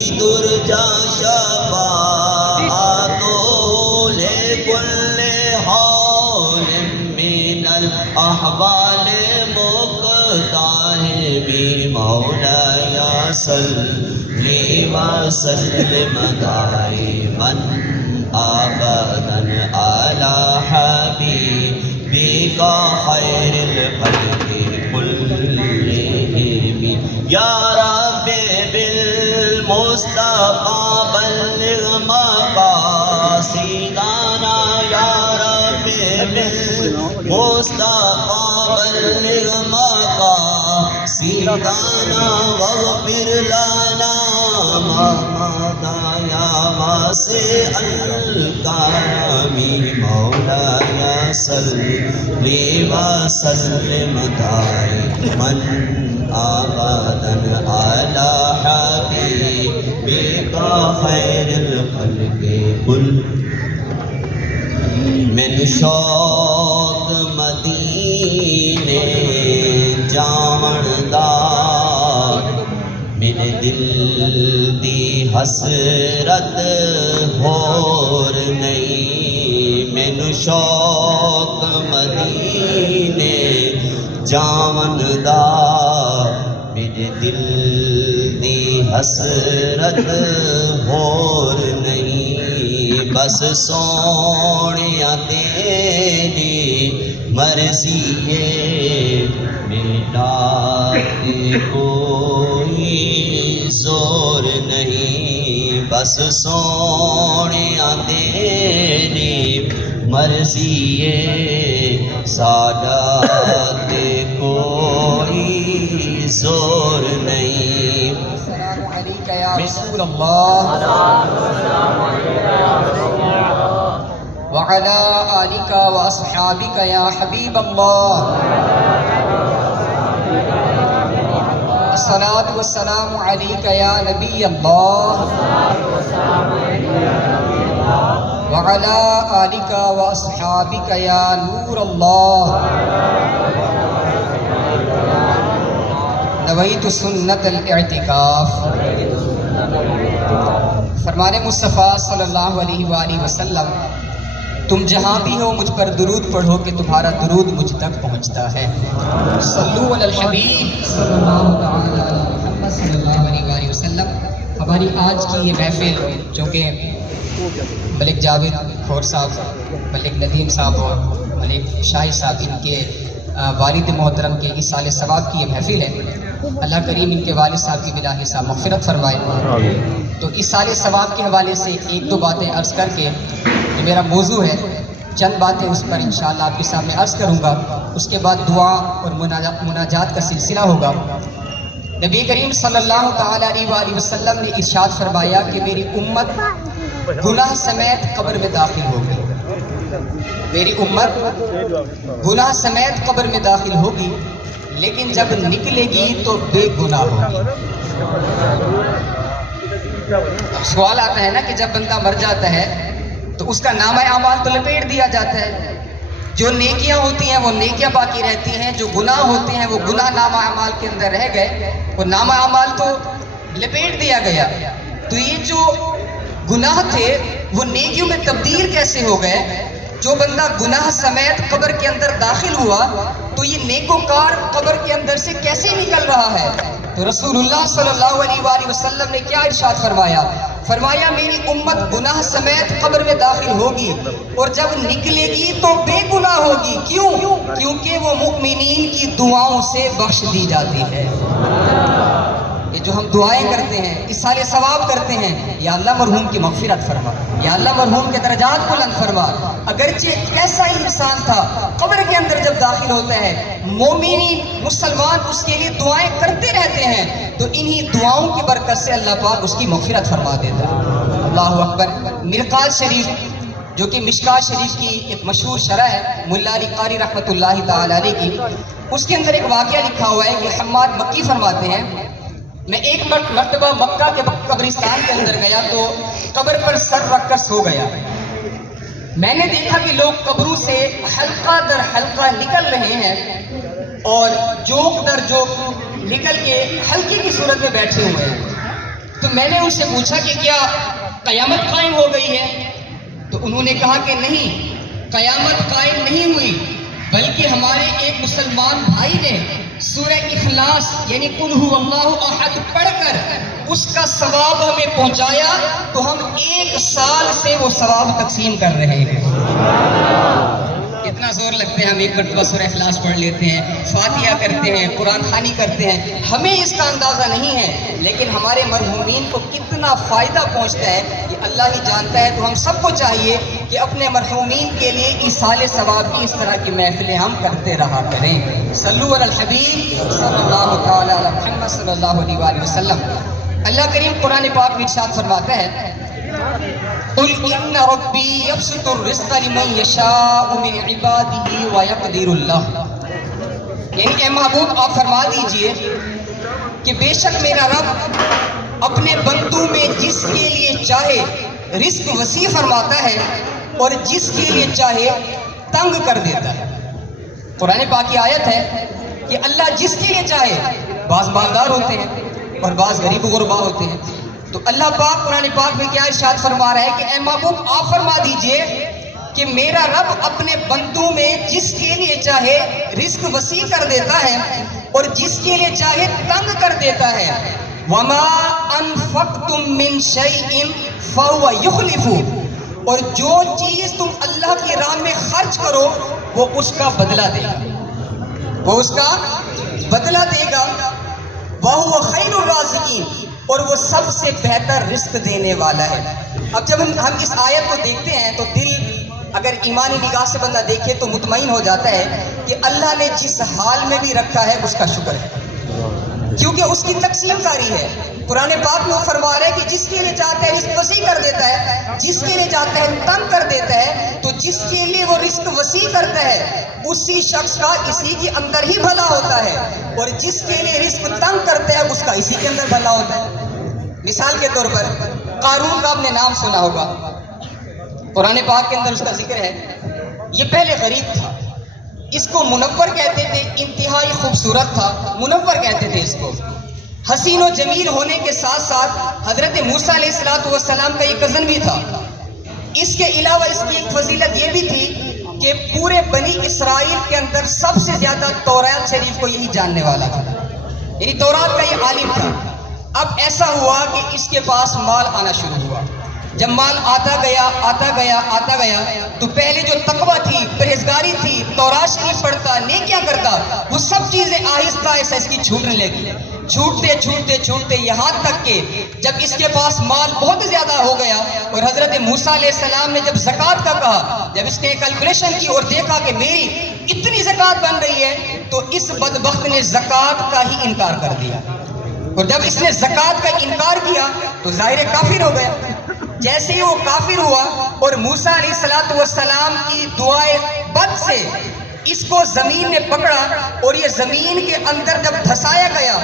ترجى شفاعته لكل حال من الأحوال مقتحم مولاي صل وسلم دائما أبدا على حبيبك خير الخلق كلهم يا رب بالمصطفى بلغ مقاصدنا يا رب بالمصطفى بلغ مقاصدنا واغفر لنا ما مضى يا واسع الكرم مولاي صل وسلم دائما أبدا على حبيبك خير الخلق من شوق مدینے جاون دا میرے دل دی حسرت ہور نہیں مینوں شوق مدینے جاون دا میرے دل دی حسرت ہور نہیں بس سونیا تیری مرضی ہے میرا کوئی زور نہیں بس سونیا تیری مرضی ہے ساڈا تے کوئی زور نہیں السلام علیکہ یا رسول اللہ وعلا آلکہ و اصحابکہ یا حبیب اللہ الصلاة والسلام علیکہ یا نبی اللہ وعلا آلکہ و اصحابکہ یا نور اللہ نویت سنت الاعتکاف فرمان مصطفیٰ صلی اللہ علیہ وآلہ وسلم تم جہاں بھی ہو مجھ پر درود پڑھو کہ تمہارا درود مجھ تک پہنچتا ہے صلو علی الحبیب صلی اللہ تعالی علی محمد صلی اللہ علیہ وآلہ وسلم ہماری آج کی یہ محفل جو کہ ملک جاوید خور صاحب ملک ندیم صاحب اور ملک شاہی صاحب ان کے والد محترم کے اصال ثواب کی یہ محفل ہے اللہ کریم ان کے والد صاحب کی بلا حساب مغفرت فرمائے تو اصال ثواب کے حوالے سے ایک دو باتیں عرض کر کے یہ میرا موضوع ہے چند باتیں اس پر انشاءاللہ آپ کے سامنے عرض کروں گا اس کے بعد دعا اور مناجات کا سلسلہ ہوگا نبی کریم صلی اللہ تعالی علیہ وآلہ وسلم نے ارشاد فرمایا کہ میری امت گناہ سمیت قبر میں داخل ہوگی میری امت گناہ سمیت قبر میں داخل ہوگی لیکن جب نکلے گی تو بے گناہ ہوگی سوال آتا ہے نا کہ جب بندہ مر جاتا ہے تو اس کا نامہ اعمال تو لپیٹ دیا جاتا ہے جو نیکیاں ہوتی ہیں وہ نیکیاں باقی رہتی ہیں جو گناہ ہوتے ہیں وہ گناہ نامہ اعمال کے اندر رہ گئے وہ نامہ اعمال تو لپیٹ دیا گیا تو یہ جو گناہ تھے وہ نیکیوں میں تبدیل کیسے ہو گئے جو بندہ گناہ سمیت قبر کے اندر داخل ہوا تو یہ نیکوکار قبر کے اندر سے کیسے نکل رہا ہے تو رسول اللہ صلی اللہ علیہ وآلہ وسلم نے کیا ارشاد فرمایا میری امت گناہ سمیت قبر میں داخل ہوگی اور جب نکلے گی تو بے گناہ ہوگی کیوں کیونکہ وہ مؤمنین کی دعاؤں سے بخش دی جاتی ہے یہ جو ہم دعائیں کرتے ہیں اصال ثواب کرتے ہیں یا اللہ مرحوم کی مغفرت فرما یا اللہ مرحوم کے درجات بلند فرما اگرچہ ایسا ہی انسان تھا قبر کے اندر جب داخل ہوتا ہے مومنین مسلمان اس کے لیے دعائیں کرتے رہتے ہیں تو انہی دعاؤں کی برکت سے اللہ پاک اس کی مغفرت فرما دیتا ہے اللہ اکبر مرقات شریف جو کہ مشکات شریف کی ایک مشہور شرح ہے ملا علی قاری رحمۃ اللہ تعالی علیہ کی اس کے اندر ایک واقعہ لکھا ہوا ہے کہ حماد مکی فرماتے ہیں میں ایک مرتبہ مکہ کے قبرستان کے اندر گیا تو قبر پر سر رکھ کر سو گیا میں نے دیکھا کہ لوگ قبروں سے حلقہ در حلقہ نکل رہے ہیں اور جوک در جوک نکل کے حلقے کی صورت میں بیٹھے ہوئے ہیں. تو میں نے ان سے پوچھا کہ کیا قیامت قائم ہو گئی ہے؟ تو انہوں نے کہا کہ نہیں، قیامت قائم نہیں ہوئی، بلکہ ہمارے ایک مسلمان بھائی نے سورہ اخلاص یعنی قل هو اللہ احد پڑھ کر اس کا ثواب ہمیں پہنچایا، تو ہم 1 سال سے وہ ثواب تقسیم کر رہے ہیں۔ اتنا زور لگتے ہیں، ہم 1 مرتبہ سورہ اخلاص پڑھ لیتے ہیں، فاتحہ کرتے ہیں، قرآن خوانی کرتے ہیں، ہمیں اس کا اندازہ نہیں ہے، لیکن ہمارے مرحومین کو کتنا فائدہ پہنچتا ہے یہ اللہ ہی جانتا ہے۔ تو ہم سب کو چاہیے کہ اپنے مرحومین کے لیے ایصال ثواب کی اس طرح کی محفلیں ہم کرتے رہا کریں۔ صلو علی الحبیب صلی اللہ تعالی علی محمد صلی اللہ علیہ وآلہ وسلم۔ اللہ کریم قرآن پاک میں ارشاد فرماتا ہے قل ان ربی یبسط الرزق لمن یشاء من عباده ویقدر له، یعنی اے محبوب آپ فرما دیجئے کہ بے شک میرا رب اپنے بندوں میں جس کے لیے چاہے رزق وسیع فرماتا ہے اور جس کے لیے چاہے تنگ کر دیتا ہے۔ قرآن پاک کی آیت ہے کہ اللہ جس کے لیے چاہے، بعض مالدار ہوتے ہیں اور بعض غریب و غربا ہوتے ہیں، تو اللہ پاک قرآن پاک میں کیا ارشاد فرما رہا ہے کہ اے محبوب آپ فرما دیجئے کہ میرا رب اپنے بندوں میں جس کے لیے چاہے رزق وسیع کر دیتا ہے اور جس کے لیے چاہے تنگ کر دیتا ہے۔ وما انفقتم من شیء فهو یخلفہ، اور جو چیز تم اللہ کی راہ میں خرچ کرو وہ اس کا بدلہ دے گا، وہ اس کا بدلہ دے گا۔ وَهُوَ خَيْرُ الرَّازِقِينَ، اور وہ سب سے بہتر رزق دینے والا ہے۔ اب جب ہم اس آیت کو دیکھتے ہیں تو دل اگر ایمانی نگاہ سے بندہ دیکھے تو مطمئن ہو جاتا ہے کہ اللہ نے جس حال میں بھی رکھا ہے اس کا شکر ہے، کیونکہ اس کی تقسیم کاری ہے۔ قرآن پاک میں وہ فرما رہا ہے کہ جس کے لیے چاہتا ہے رزق وسیع کر دیتا ہے، جس کے لیے چاہتا ہے تنگ کر دیتا ہے، تو جس کے لیے وہ رزق وسیع کرتا ہے اسی شخص کا اسی کے اندر ہی بھلا ہوتا ہے، اور جس کے لیے رزق تنگ کرتا ہے اس کا اسی کے اندر بھلا ہوتا ہے۔ مثال کے طور پر قارون کا آپ نے نام سنا ہوگا، قرآن پاک کے اندر اس کا ذکر ہے۔ یہ پہلے غریب تھا، اس کو منور کہتے تھے، انتہائی خوبصورت تھا، منور کہتے تھے اس کو، حسین و جمیل ہونے کے ساتھ ساتھ حضرت موسیٰ علیہ السلام کا یہ کزن بھی تھا۔ اس کے علاوہ اس کی ایک فضیلت یہ بھی تھی کہ پورے بنی اسرائیل کے اندر سب سے زیادہ تورات شریف کو یہی جاننے والا تھا، یعنی تورات کا یہ عالم تھا۔ اب ایسا ہوا کہ اس کے پاس مال آنا شروع ہوا، جب مال آتا گیا تو پہلے جو تقویٰ تھی، پرہیزگاری تھی، تورات شریف پڑھتا، نیکیاں کرتا، وہ سب چیزیں آہستہ آہستہ اس کی چھوٹنے لگی، چھوٹتے یہاں تک کہ جب اس کے پاس مال بہت زیادہ ہو گیا اور حضرت موسیٰ علیہ السلام نے جب زکوٰۃ کا کہا، جب اس نے کیلکولیشن کی اور دیکھا کہ میری اتنی زکوٰۃ بن رہی ہے، تو اس بدبخت نے زکوٰۃ کا ہی انکار کر دیا، اور جب اس نے زکوٰۃ کا انکار کیا تو ظاہر کافر ہو گیا۔ جیسے ہی وہ کافر ہوا اور موسیٰ علیہ السلام کی دعائے بد سے اس کو زمین نے پکڑا، اور یہ زمین کے اندر جب دھسایا گیا،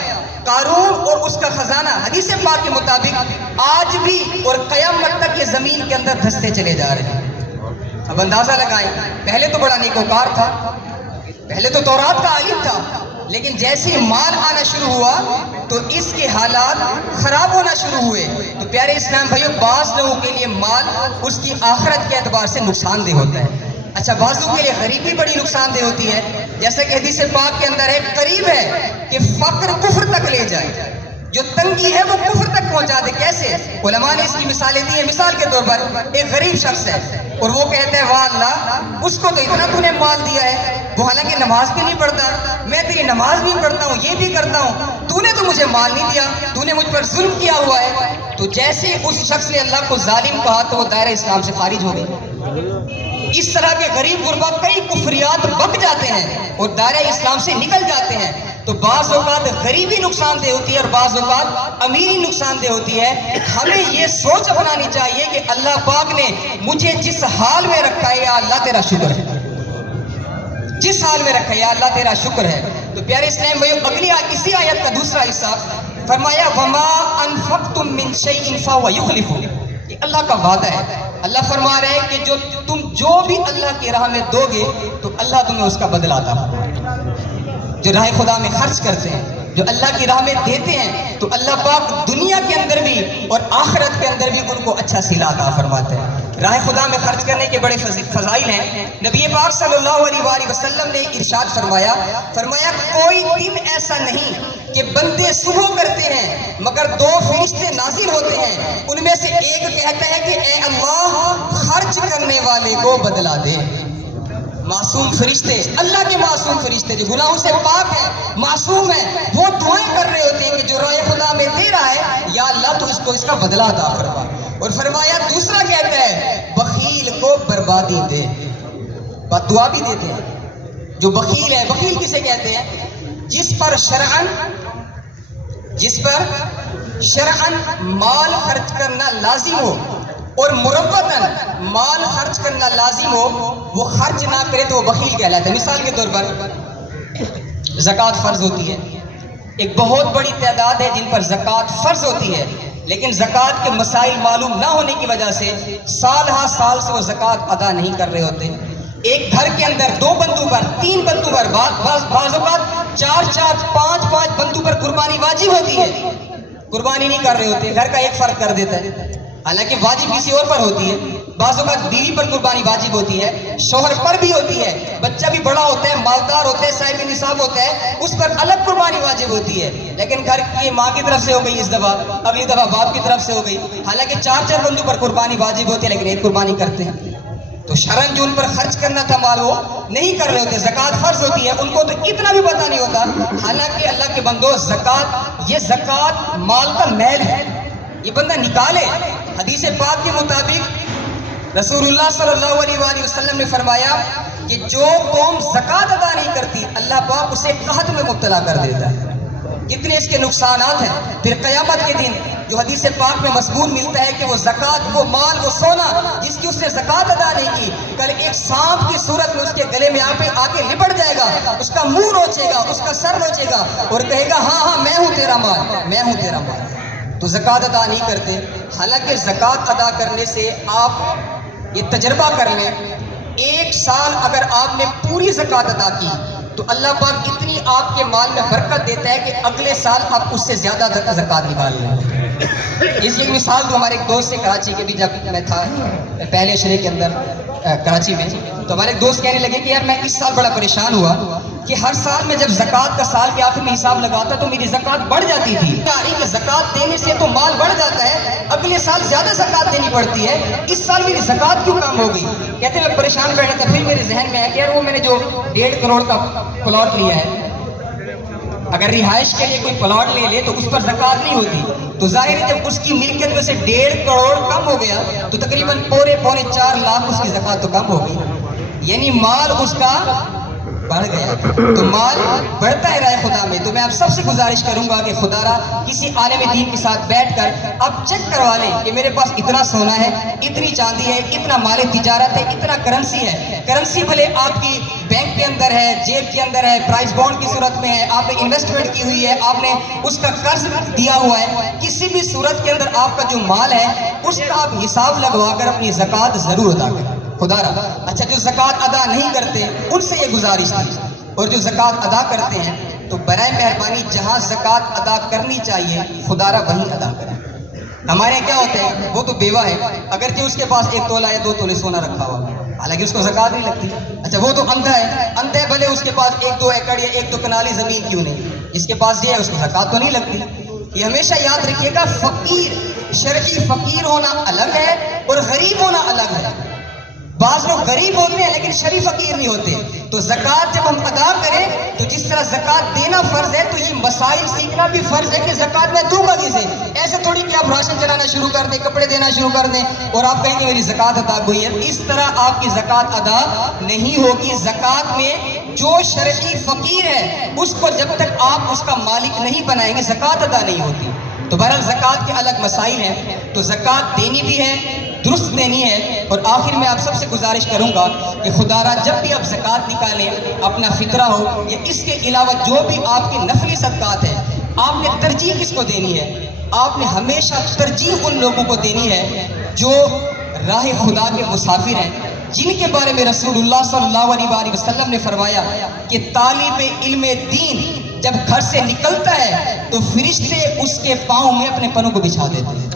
قارون اور اس کا خزانہ حدیث پاک کے مطابق آج بھی اور قیامت تک یہ زمین کے اندر دھستے چلے جا رہے ہیں۔ اب اندازہ لگائیں، پہلے تو بڑا نیکوکار تھا، پہلے تو تورات کا عالم تھا، لیکن جیسے ہی مال آنا شروع ہوا تو اس کے حالات خراب ہونا شروع ہوئے۔ تو پیارے اسلام بھائیو، بعض لوگوں کے لیے مال اس کی آخرت کے اعتبار سے نقصان دہ ہوتا ہے، اچھا بعضوں کے لیے غریبی بڑی نقصان دہ ہوتی ہے، جیسا کہ حدیث پاک کے اندر ہے، قریب ہے کہ فقر کفر تک لے جائے، جو تنگی ہے وہ کفر تک پہنچا دے۔ کیسے؟ علماء نے اس کی مثالیں دی ہیں۔ مثال کے طور پر ایک غریب شخص ہے اور وہ کہتا ہے واہ اللہ، اس کو تو اتنا تو نے مال دیا ہے، وہ حالانکہ نماز بھی نہیں پڑھتا، میں تیری نماز بھی پڑھتا ہوں، یہ بھی کرتا ہوں، تو نے تو مجھے مال نہیں دیا، تو نے مجھ پر ظلم کیا ہوا ہے۔ تو جیسے اس شخص نے اللہ کو ظالم کہا تو وہ دائرہ اسلام سے خارج ہو گئی۔ اس طرح کے غریب غربا کئی کفریات بک جاتے ہیں اور دائرہ اسلام سے نکل جاتے ہیں۔ تو بعض اوقات غریبی نقصان دہ ہوتی ہے اور بعض اوقات امیری نقصان دہ ہوتی ہے۔ ہمیں یہ سوچ اپنانی چاہیے کہ اللہ پاک نے مجھے جس حال میں رکھا ہے یا اللہ تیرا شکر ہے، جس حال میں رکھا ہے یا اللہ تیرا شکر ہے۔ تو پیارے اسلام بھائیو، اگلی اسی آیت کا دوسرا حصہ فرمایا وما انفقتم من شیء فهو یخلفہ، یہ اللہ کا وعدہ ہے۔ اللہ فرما رہے ہیں کہ تم جو بھی اللہ کی راہ میں دو گے تو اللہ تمہیں اس کا بدلہ عطا فرمائے گا۔ جو راہ خدا میں خرچ کرتے ہیں، جو اللہ کی راہ میں دیتے ہیں تو اللہ پاک دنیا کے اندر بھی اور آخرت کے اندر بھی ان کو اچھا صلہ عطا فرماتے ہیں۔ راہ خدا میں خرچ کرنے کے بڑے فضائل ہیں۔ نبی پاک صلی اللہ علیہ وآلہ وسلم نے ارشاد فرمایا کوئی دن ایسا نہیں کہ بندے صبح کرتے ہیں مگر 2 فرشتے نازل ہوتے ہیں، ان میں سے ایک کہتا ہے کہ اے اللہ خرچ کرنے والے کو بدلا دے۔ معصوم فرشتے، اللہ کے معصوم فرشتے جو گناہوں سے پاک ہیں، معصوم ہیں، وہ دعائیں کر رہے ہوتے ہیں کہ جو راہ خدا میں دے رہا ہے یا اللہ تو اس کو اس کا بدلہ عطا فرما۔ اور فرمایا دوسرا کہتا ہے بخیل کو بربادی دے، بد دعا بھی دیتے ہیں۔ جو بخیل ہے، بخیل کسے کہتے ہیں؟ جس پر شرعاً مال خرچ کرنا لازم ہو اور مربتاً مال خرچ کرنا لازم ہو، وہ خرچ نہ کرے تو وہ بخیل کہلاتا ہے۔ مثال کے طور پر زکوٰۃ فرض ہوتی ہے، ایک بہت بڑی تعداد ہے جن پر زکوٰۃ فرض ہوتی ہے، لیکن زکوٰۃ کے مسائل معلوم نہ ہونے کی وجہ سے سال ہا سال سے وہ زکوٰۃ ادا نہیں کر رہے ہوتے۔ ایک گھر کے اندر 2 بندوں پر، 3 بندوں پر، بعض اوقات 4 5 بندوں پر قربانی واجب ہوتی ہے، قربانی نہیں کر رہے ہوتے، گھر کا ایک فرد کر دیتا ہے، حالانکہ واجب کسی اور پر ہوتی ہے۔ بعض اوقات بیوی پر قربانی واجب ہوتی ہے، شوہر پر بھی ہوتی ہے، بچہ بھی بڑا ہوتا ہے، مالدار ہوتا ہے، صاحب نصاب ہوتا ہے، اس پر الگ قربانی واجب ہوتی ہے، لیکن گھر کی ماں کی طرف سے ہو گئی اس دفعہ، اگلی دفعہ باپ کی طرف سے ہو گئی، حالانکہ 4 بندوں پر قربانی واجب ہوتی ہے لیکن ایک قربانی کرتے ہیں۔ تو شرعاً جو ان پر خرچ کرنا تھا مال وہ نہیں کر رہے ہوتے، زکوٰۃ فرض ہوتی ہے، ان کو تو اتنا بھی پتہ نہیں ہوتا۔ حالانکہ اللہ کے بندو، زکوٰۃ مال کا میل ہے، یہ بندہ نکالے۔ حدیث پاک کے مطابق رسول اللہ صلی اللہ علیہ وآلہ وسلم نے فرمایا کہ جو قوم زکوٰۃ ادا نہیں کرتی اللہ پاک اسے قحط میں مبتلا کر دیتا ہے۔ کتنے اس کے نقصانات ہیں۔ پھر قیامت کے دن جو حدیث پاک میں مضمون ملتا ہے کہ وہ زکوٰۃ، وہ مال، وہ سونا جس کی اس نے زکوٰۃ ادا نہیں کی، کل ایک سانپ کی صورت میں اس کے گلے میں آ کے لپٹ جائے گا، اس کا منہ نوچے گا، اس کا سر نوچے گا اور کہے گا ہاں میں ہوں تیرا مال، میں ہوں تیرا مال۔ تو زکوٰۃ ادا نہیں کرتے، حالانکہ زکوٰۃ ادا کرنے سے آپ یہ تجربہ کر لیں، 1 سال اگر آپ نے پوری زکوٰۃ ادا کی تو اللہ پاک اتنی آپ کے مال میں برکت دیتا ہے کہ اگلے سال آپ اس سے زیادہ زکوٰۃ نکال لیں۔ اس ایک مثال تو ہمارے ایک دوست سے کراچی کے بھی، جب میں تھا پہلے اشرے کے اندر کراچی میں، تو ہمارے ایک دوست کہنے لگے کہ یار میں اس سال بڑا پریشان ہوا کہ ہر سال میں جب زکوٰۃ کا سال کے آخر میں حساب لگاتا تو میری زکوٰۃ بڑھ جاتی تھی، کہ زکوٰۃ دینے سے تو مال بڑھ جاتا ہے، اگلے سال زیادہ زکوٰۃ دینی پڑتی ہے، اس سال میری زکوٰۃ کیوں کم ہو گئی؟ کہتے میں پریشان بیٹھا تھا، پھر میرے ذہن میں آیا کہ یار وہ میں نے جو 1.5 کروڑ کا پلاٹ لیا ہے، اگر رہائش کے لیے کوئی پلاٹ لے لے تو اس پر زکوٰۃ نہیں ہوتی، تو ظاہر ہے جب اس کی ملکیت میں سے 1.5 کروڑ کم ہو گیا تو تقریباً 4 لاکھ اس کی زکوٰۃ تو کم ہو گئی، یعنی مال اس کا بڑھ گیا۔ تو مال بڑھتا ہے راہ خدا میں۔ تو میں آپ سب سے گزارش کروں گا کہ خدا را کسی عالم دین کے ساتھ بیٹھ کر آپ چیک کروا لیں کہ میرے پاس اتنا سونا ہے، اتنی چاندی ہے، اتنا مال تجارت ہے، اتنا کرنسی ہے۔ کرنسی بھلے آپ کی بینک کے اندر ہے، جیب کے اندر ہے، پرائز بانڈ کی صورت میں ہے، آپ نے انویسٹمنٹ کی ہوئی ہے، آپ نے اس کا قرض دیا ہوا ہے، کسی بھی صورت کے اندر آپ کا جو مال ہے اس کا آپ حساب لگوا کر اپنی زکوٰۃ ضرور ادا کریں خدا را۔ اچھا، جو زکوٰۃ ادا نہیں کرتے ان سے یہ گزارش ہے، اور جو زکوٰۃ ادا کرتے ہیں تو برائے مہربانی جہاں زکوٰۃ ادا کرنی چاہیے خدا را وہیں ادا کریں۔ ہمارے کیا ہوتے ہیں، وہ تو بیوہ ہے، اگرچہ اس کے پاس 1 تولہ یا 2 تولے سونا رکھا ہوا، حالانکہ اس کو زکوٰۃ نہیں لگتی۔ اچھا، وہ تو اندھا ہے بھلے اس کے پاس 1-2 ایکڑ یا 1-2 کنالی زمین کیوں نہیں، جس کے پاس یہ ہے اس کو زکوٰۃ تو نہیں لگتی۔ یہ ہمیشہ یاد رکھیے گا، فقیر، شرعی فقیر ہونا الگ ہے اور غریب ہونا الگ ہے۔ بعض لوگ غریب ہوتے ہیں لیکن شرعی فقیر نہیں ہوتے۔ تو زکوٰۃ جب ہم ادا کریں تو جس طرح زکوٰۃ دینا فرض ہے تو یہ مسائل سیکھنا بھی فرض ہے کہ زکوٰۃ میں دوں گا کسے۔ ایسے تھوڑی کہ آپ راشن چلانا شروع کر دیں، کپڑے دینا شروع کر دیں اور آپ کہیں گے میری زکوٰۃ ادا ہوئی ہے، اس طرح آپ کی زکوٰۃ ادا نہیں ہوگی۔ زکوٰۃ میں جو شرعی فقیر ہے اس کو جب تک آپ اس کا مالک نہیں بنائیں گے زکوٰۃ ادا نہیں ہوتی۔ تو بہرحال زکوٰۃ کے الگ مسائل ہیں، تو زکوٰۃ دینی بھی ہے، درست دینی ہے۔ اور آخر میں آپ سب سے گزارش کروں گا کہ خدا را جب بھی آپ زکوٰۃ نکالیں، اپنا فطرہ ہو یا اس کے علاوہ جو بھی آپ کے نفلی صدقات ہیں، آپ نے ترجیح کس کو دینی ہے؟ آپ نے ہمیشہ ترجیح ان لوگوں کو دینی ہے جو راہ خدا کے مسافر ہیں، جن کے بارے میں رسول اللہ صلی اللہ علیہ وسلم نے فرمایا کہ طالب علم دین جب گھر سے نکلتا ہے تو فرشتے اس کے پاؤں میں اپنے پروں کو بچھا دیتے ہیں۔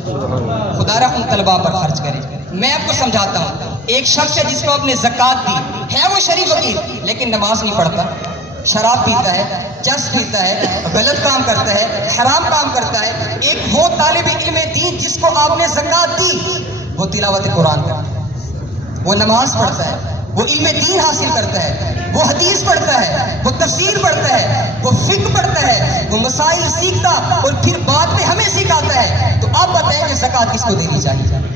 خدا را ان طلباء پر خرچ کرے۔ میں آپ کو سمجھاتا ہوں، ایک شخص ہے جس کو آپ نے زکوٰۃ دی ہے، وہ شریف فقیر لیکن نماز نہیں پڑھتا، شراب پیتا ہے، چرس پیتا ہے، غلط کام کرتا ہے، حرام کام کرتا ہے۔ ایک وہ طالب علم دین جس کو آپ نے زکوٰۃ دی، وہ تلاوت قرآن کرتا ہے، وہ نماز پڑھتا ہے، وہ علم دین حاصل کرتا ہے، وہ حدیث پڑھتا ہے، وہ تفسیر پڑھتا ہے، وہ فقہ پڑھتا ہے، وہ مسائل سیکھتا اور پھر بعد میں ہمیں سکھاتا ہے۔ تو آپ بتائیں کہ زکوٰۃ کس کو دینی چاہیے؟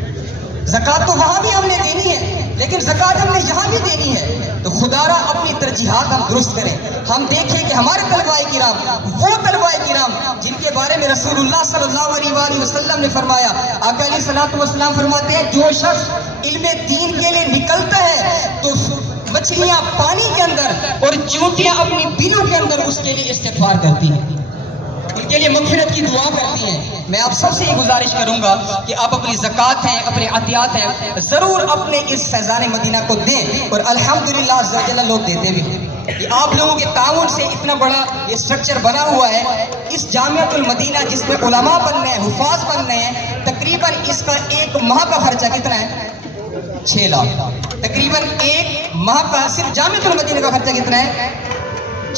زکوٰۃ تو وہاں بھی ہم نے دینی ہے، لیکن زکوٰۃ ہم نے یہاں بھی دینی ہے۔ تو خدا را اپنی ترجیحات ہم درست کریں، ہم دیکھیں کہ ہمارے طلباء کرام، وہ طلباء کرام جن کے بارے میں رسول اللہ صلی اللہ علیہ وآلہ وسلم نے فرمایا، آقا علیہ الصلوۃ والسلام فرماتے ہیں جو شخص علم دین کے لیے نکلتا ہے تو مچھلیاں پانی کے اندر اور چیونٹیاں اپنی بلوں کے اندر اس کے لیے استغفار کرتی ہیں، ان کے لیے مغفرت کی دعا کرتی ہیں۔ میں آپ سب سے یہ گزارش کروں گا کہ آپ اپنی زکوٰۃ ہیں، اپنے عطیات ہیں، ضرور اپنے اس فیضان مدینہ کو دیں، اور الحمدللہ عز و جل لوگ دیتے بھی ہیں۔ کہ آپ لوگوں کے تعاون سے اتنا بڑا یہ اسٹرکچر بنا ہوا ہے۔ اس جامعۃ المدینہ جس میں علماء بن رہے ہیں، حفاظ بن رہے ہیں، تقریباً اس کا ایک ماہ کا خرچہ کتنا ہے؟ 6 لاکھ۔ تقریباً ایک ماہ کا صرف جامعۃ المدینہ کا خرچہ کتنا ہے؟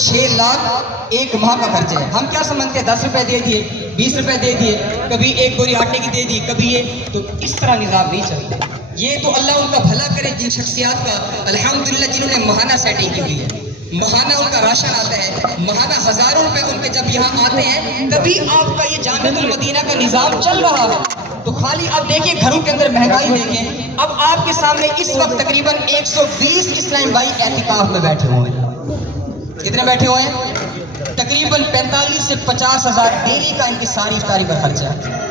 6 لاکھ ایک ماہ کا خرچہ ہے۔ ہم کیا سمجھتے ہیں 10 روپے دے دیے، 20 روپے دے دیے، کبھی ایک بوری آٹے کی دے دی، کبھی یہ، تو اس طرح نظام نہیں چلتا۔ یہ تو اللہ ان کا بھلا کرے جن شخصیات کا الحمدللہ جنہوں نے ماہانہ سیٹنگ کی ہوئی ہے، ماہانہ ان کا راشن آتا ہے، ماہانہ ہزاروں روپے ان کے جب یہاں آتے ہیں، تبھی آپ کا یہ جامعۃ المدینہ کا نظام چل رہا ہے۔ تو خالی آپ دیکھیں گھروں کے اندر مہنگائی دیکھیں۔ اب آپ کے سامنے اس وقت تقریباً 120 اسلام بھائی اعتکاف میں بیٹھے ہوئے ہیں۔ کتنے بیٹھے ہوئے ہیں؟ تقریباً 45 سے 50 ہزار ڈیلی کا ان کی ساری افطاری پر خرچہ ہے۔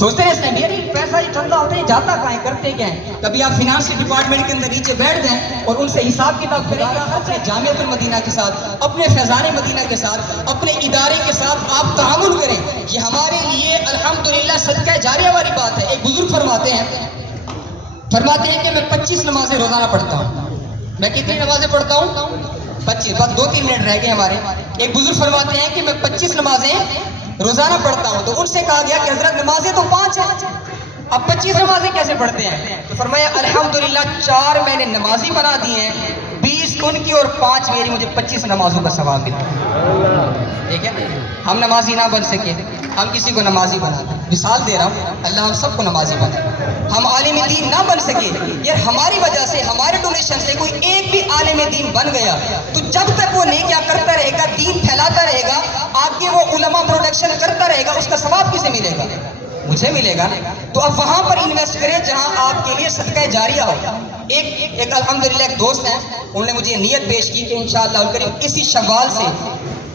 سوچتے ہیں اس میں میری پیسہ یہ چندہ ہوتا ہے، جاتا کہاں ہے، کرتے کیا ہیں؟ کبھی آپ فینانس ڈپارٹمنٹ کے اندر نیچے بیٹھ جائیں اور ان سے حساب کتاب کریں گے، اپنے جامعۃ المدینہ کے ساتھ، اپنے فیضان مدینہ کے ساتھ، اپنے ادارے کے ساتھ آپ تعامل کریں۔ یہ ہمارے لیے الحمدللہ صدقہ جاریہ والی بات ہے۔ ایک بزرگ فرماتے ہیں کہ میں 25 نمازیں روزانہ پڑھتا ہوں۔ میں کتنی نمازیں پڑھتا ہوں؟ 25۔ بس 2-3 منٹ رہ گئے ہمارے۔ ایک بزرگ فرماتے ہیں کہ میں 25 نمازیں روزانہ پڑھتا ہوں۔ تو ان سے کہا گیا کہ حضرت نمازیں تو 5 ہیں، اب 25 نمازیں کیسے پڑھتے ہیں؟ تو فرمایا الحمدللہ 4 میں نے نمازی بنا دی ہیں، 20 ان کی اور 5 میری، مجھے 25 نمازوں کا ثواب ملا۔ ٹھیک ہے، ہم نمازی نہ بن سکے، ہم کسی کو نمازی بنا دیں۔ مثال دے رہا ہوں، اللہ ہم سب کو نمازی بنا۔ ہم عالم دین نہ بن سکے، یہ ہماری وجہ سے، ہمارے ڈونیشن سے کوئی ایک بھی عالم دین بن گیا تو جب تک وہ نیکیاں کرتا رہے گا، دین پھیلاتا رہے گا، آگے وہ علماء پروڈکشن کرتا رہے گا، اس کا ثواب کسے ملے گا؟ مجھے ملے گا۔ تو اب وہاں پر انویسٹ کریں جہاں آپ کے لیے صدقہ جاریہ ہو۔ ایک الحمدللہ ایک دوست ہیں، انہوں نے مجھے نیت پیش کی کہ انشاءاللہ الکریم اسی شوال سے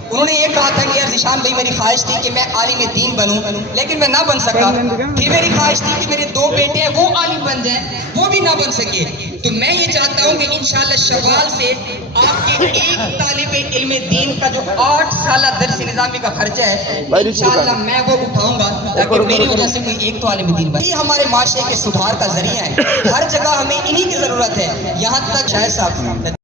انہوں نے یہ کہا تھا کہ یار ذیشان بھائی میری خواہش تھی کہ میں عالم دین بنوں، لیکن میں نہ بن سکا۔ پھر میری خواہش تھی کہ میرے 2 بیٹے ہیں وہ عالم بن جائیں، وہ بھی نہ بن سکے۔ تو میں یہ چاہتا ہوں کہ انشاءاللہ شوال سے آپ کے ایک طالب علم دین کا جو 8 سالہ درس نظامی کا خرچہ ہے انشاءاللہ میں وہ اٹھاؤں گا، تاکہ میری وجہ سے کوئی ایک تو عالم دین بنے۔ یہ ہمارے معاشرے کے سدھار کا ذریعہ ہے۔ ہر جگہ ہمیں انہی کی ضرورت ہے، یہاں تک شاہد صاحب